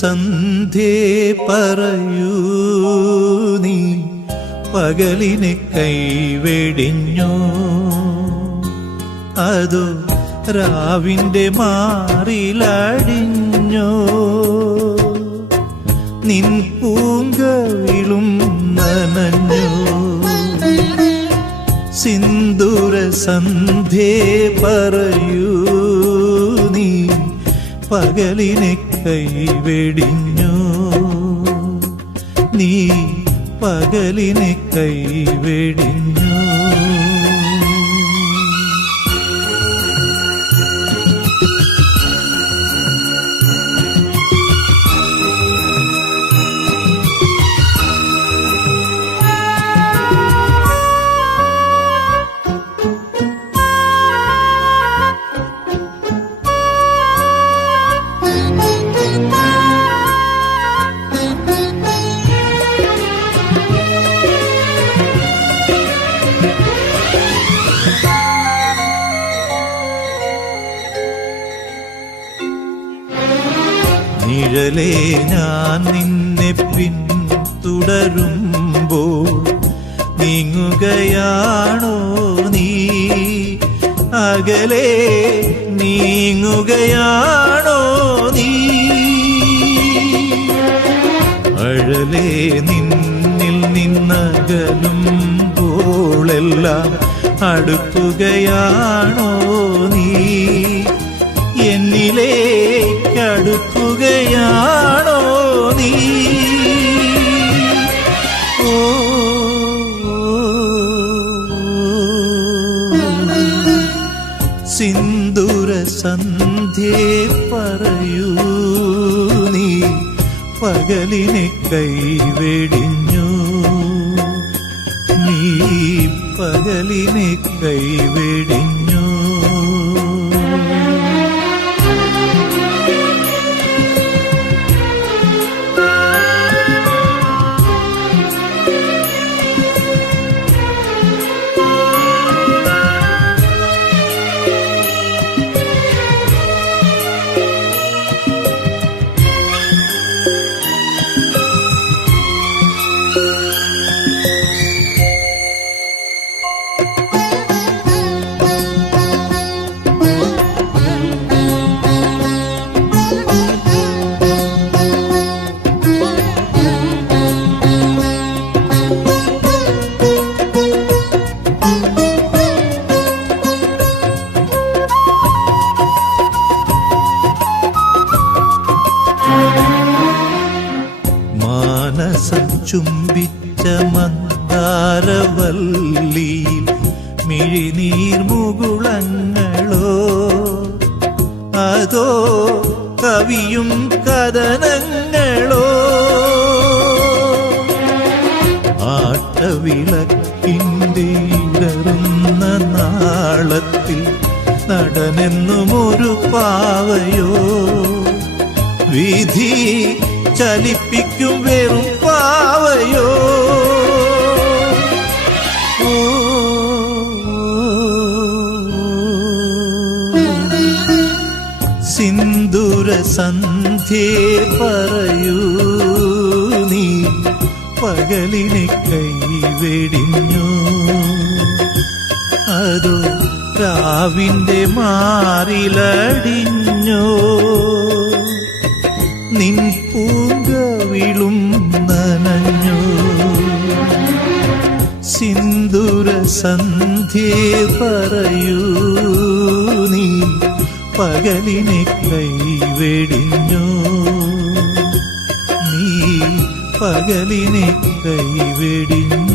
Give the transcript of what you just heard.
സന്ധ്യേ പറയൂ നീ പകലിനെ കൈവെടിഞ്ഞോ? അതോ രാവിന്റെ മാറിലടിഞ്ഞോ? നിൻ പൂങ്കവിളും നനഞ്ഞോ? സിന്ദൂര സന്ധ്യേ പറയൂ നീ പകലിനെ കൈവെടിഞ്ഞോ നീ പകലിനെ കൈവെടിഞ്ഞോ നിഴലേ ഞാൻ നിന്നെ പിന്തുടരുമ്പോ നീങ്ങുകയാണോ നീ? അകലെ നീങ്ങുകയാണോ നീ? അഴലേ നിന്നിൽ നിന്നകലുമ്പോളെല്ലാം അടുക്കുകയാണോ? പകലിനെ കൈവെടിഞ്ഞു. നീ പകലിനെ കൈവെടിഞ്ഞു. ചുംബിച്ച മന്ദാരവല്ലിയിൽ മിഴിനീർ മുകുളങ്ങളോ? അതോ കവിയും കഥനങ്ങളോ? ആട്ടവിളക്കിന്റെ ഇടറുന്ന നാളത്തിൽ നടനെന്നും ഒരു പാവയോ? വിധി ചലിപ്പിക്കും വെറും പാവയോ? സിന്ദൂര സന്ധ്യേ പറയൂ നീ പകലിനെ കൈവെടിഞ്ഞു. അതോ രാവിന്റെ മാറിലടിഞ്ഞോ. നിൻ പൂങ്കവിളും സന്ധ്യേ പറയൂ നീ പകലിനെ കൈവെടിഞ്ഞോ. നീ പകലിനെ കൈവെടിഞ്ഞോ.